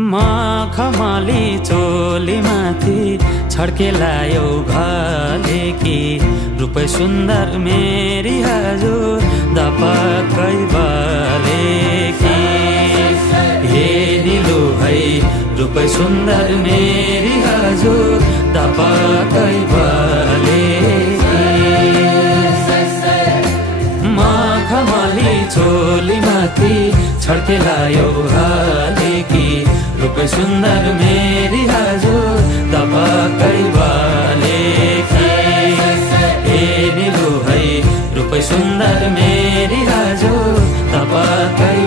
मखमली चोली माथि छड्केलायो घले कि रूपै सुन्दर मेरी हजुर दपक्कै बले कि हे दिलु है रूपै सुन्दर मेरी हजुर दपक्कै बले मखमली चोली माथि छड्केलायो घले कि रूपै सुन्दर मेरी हजुर दपक्कै बले कि हे दिलु है रूपै सुन्दर मेरी हजुर दपक्कै